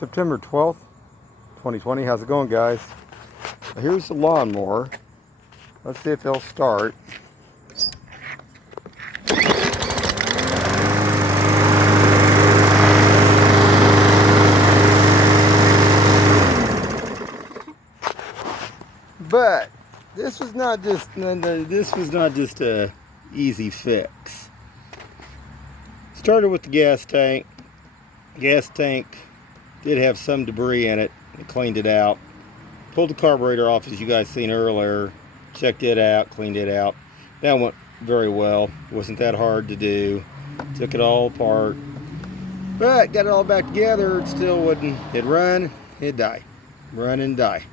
September 12th, 2020. How's it going, guys? Here's the lawnmower. Let's see if it'll start. But this was not just a easy fix. Started with the gas tank. Gas tank did have some debris in it. I cleaned it out. Pulled the carburetor off, as you guys seen earlier. Checked it out, cleaned it out. That went very well. It wasn't that hard to do. Took it all apart. But got it all back together. It still wouldn't. It'd run, it'd die. Run and die.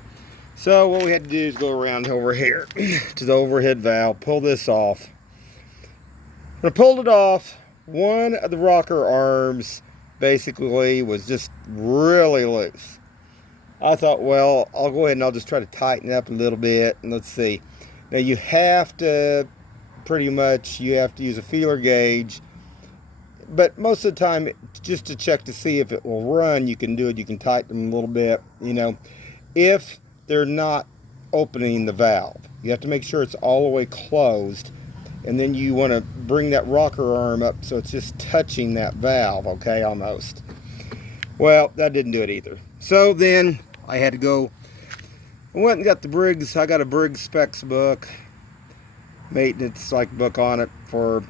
So what we had to do is go around over here to the overhead valve, pull this off. When I pulled it off, one of the rocker arms basically was just really loose. I thought, well, I'll go ahead and I'll just try to tighten it up a little bit, and let's see. Now you have to use a feeler gauge, but most of the time, just to check to see if it will run, you can do it. You can tighten them a little bit, if they're not opening the valve. You have to make sure it's all the way closed, and then you want to bring that rocker arm up so it's just touching that valve, okay, almost. Well, that didn't do it either. So then I had to go, I went and got I got a Briggs specs book, maintenance book on it for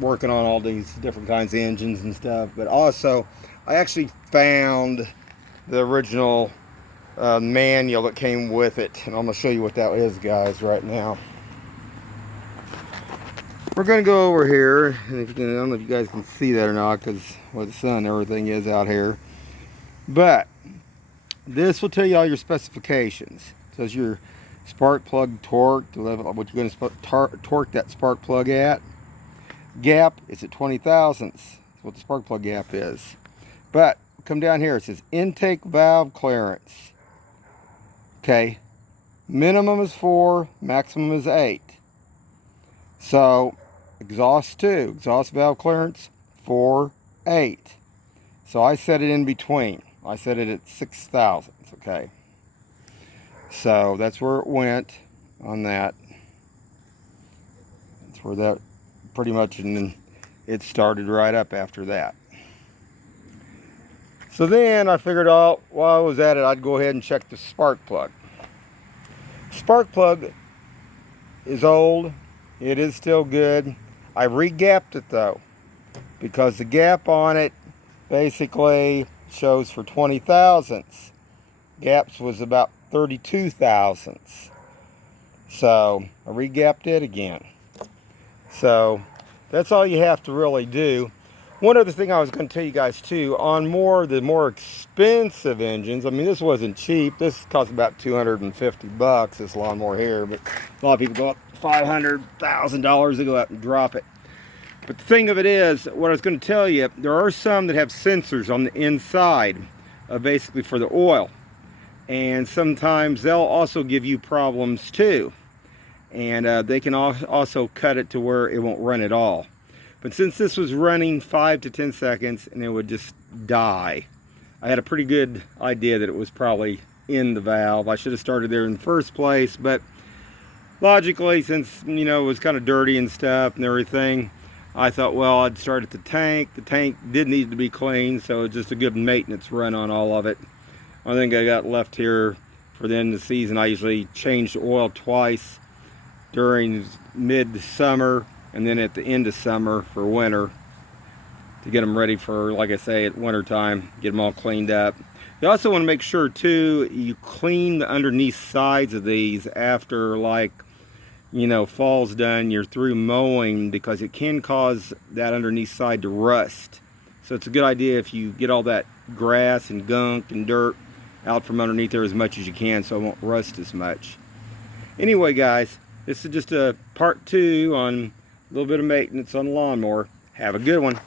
working on all these different kinds of engines and stuff. But also, I actually found the original manual that came with it, and I'm going to show you what that is, guys, right now. We're going to go over here, and I don't know if you guys can see that or not, because where the sun and everything is out here. But this will tell you all your specifications. It says your spark plug torque, the level at what you're going to torque that spark plug at. Gap is at 20 thousandths. That's what the spark plug gap is. But come down here, it says intake valve clearance. Okay, minimum is 4, maximum is 8. So exhaust valve clearance 4, 8. So I set it in between. I set it at 6 thousandths, okay? So that's where it went on that. That's where that pretty much, and then it started right up after that. So then I figured out while I was at it, I'd go ahead and check the spark plug. Spark plug is old. It is still good. I re-gapped it though, because the gap on it basically shows for 20 thousandths. Gaps was about 32 thousandths. So I re-gapped it again. So that's all you have to really do. One other thing I was going to tell you guys too, on the more expensive engines, I mean, this wasn't cheap. This cost about $250, this lawnmower here, but a lot of people go up $500,000 to go out and drop it. But the thing of it is, what I was going to tell you, there are some that have sensors on the inside, basically for the oil. And sometimes they'll also give you problems too. And they can also cut it to where it won't run at all. But since this was running 5 to 10 seconds and it would just die, I had a pretty good idea that it was probably in the valve. I should have started there in the first place, but logically, since it was kind of dirty and stuff and everything, I thought, well, I'd start at the tank. The tank did need to be cleaned, so it's just a good maintenance run on all of it. I think I got left here for the end of the season. I usually change the oil twice during mid-summer and then at the end of summer for winter to get them ready for, like I say, at winter time, get them all cleaned up. You also want to make sure too, you clean the underneath sides of these after fall's done, you're through mowing, because it can cause that underneath side to rust. So it's a good idea if you get all that grass and gunk and dirt out from underneath there as much as you can so it won't rust as much. Anyway, guys, this is just a part 2 on a little bit of maintenance on the lawnmower. Have a good one.